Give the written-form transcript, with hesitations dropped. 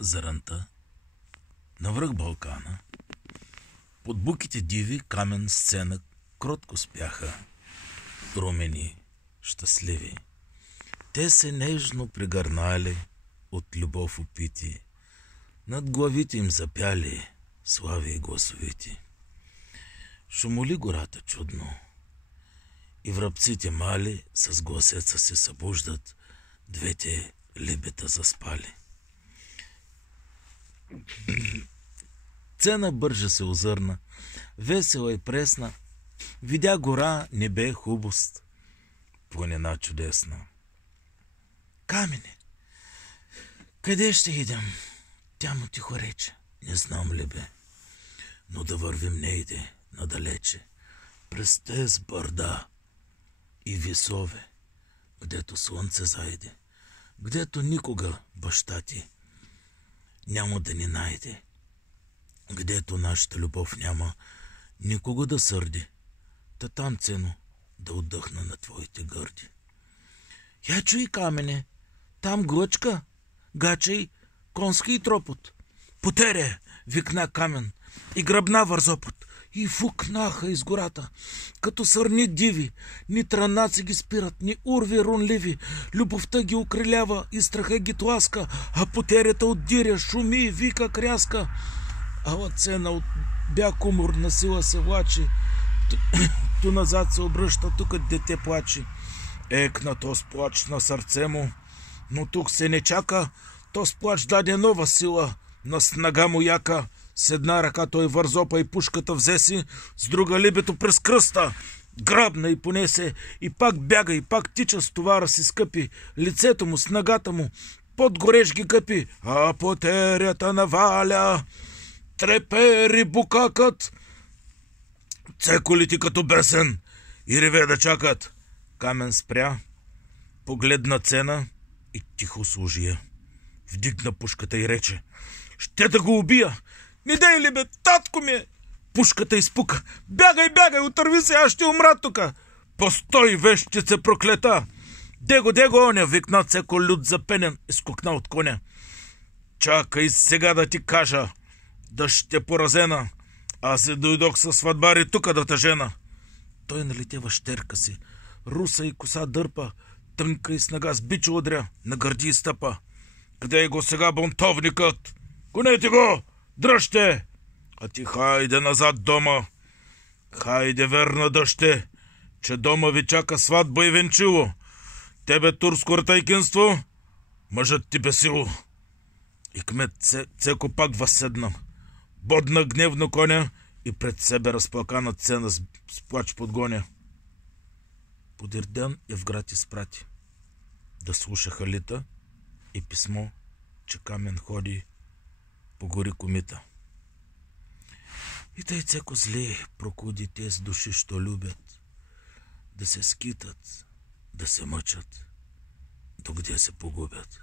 заранта, навръх Балкана, под буките диви камен сцена кротко спяха, румени, щастливи. Те се нежно пригърнали от любов опити, над главите им запяли слави и гласовити. Шумоли гората чудно, и врабците мали с гласеца се събуждат, двете лебета заспали. Цена бърже се озърна, весела и пресна, видя гора, небе, хубост, планина чудесна. Камене, къде ще идем? Тя му тихо рече, не знам ли бе, но да вървим не иде надалече, през тез бърда и висове, гдето слънце зайде, гдето никога баща ти няма да ни найде, гдето нашата любов няма никого да сърди, та там цено да отдъхна на твоите гърди. Я чуй, камене, там глъчка, гачай, конски и тропот. Потере, викна Камен, и гръбна вързопот, и фукнаха из гората, като сърни диви, ни транаци ги спират, ни урви рунливи, любовта ги укрилява и страха ги тласка, а потерята отдиря, шуми, вика, кряска. Ала цена от бяк умор на сила се влачи, ту назад се обръща, тук дете плачи. Екна то сплач на сърце му, но тук се не чака, то сплач даде нова сила, на снага му яка. С една ръка той вързопа и пушката взе си, с друга либето през кръста, грабна и понесе, и пак бяга, и пак тича с товара си скъпи, лицето му, снагата му, под гореш ги къпи, а потерята наваля, трепери букакът, цеколите като бесен и реве да чакат. Камен спря, погледна Цена и тихо служия. Вдигна пушката и рече: ще да го убия! Не дай ли бе, татко ми е! Пушката изпука. Бягай, бягай, отърви се, аз ще умра тука! Постой, вещице проклета! Дего, оня, викна Цеко люд запенен и скокна от коня. Чакай сега да ти кажа, да ще поразена. Аз и дойдох със сватбари тука да тъжена. Той налетева щерка си, руса и коса дърпа, тънка и снага с бичо удря, на гърди и стъпа. Къде е го сега бунтовникът? Гонете го! Дръжте! А ти хайде назад дома. Хайде, верна дъще, че дома ви чака сватба и венчило. Тебе турско ратайкинство, мъжът ти бесило. И кмет Цеко пак възседна. Бодна гневно коня и пред себе разплакана Цена с плач подгоня. Подир ден Евград изпрати да слуша халита и писмо, че Камен ходи по гори комита. И тъй Цеко зли прокуди тез души, що любят, да се скитат, да се мъчат, догде се погубят.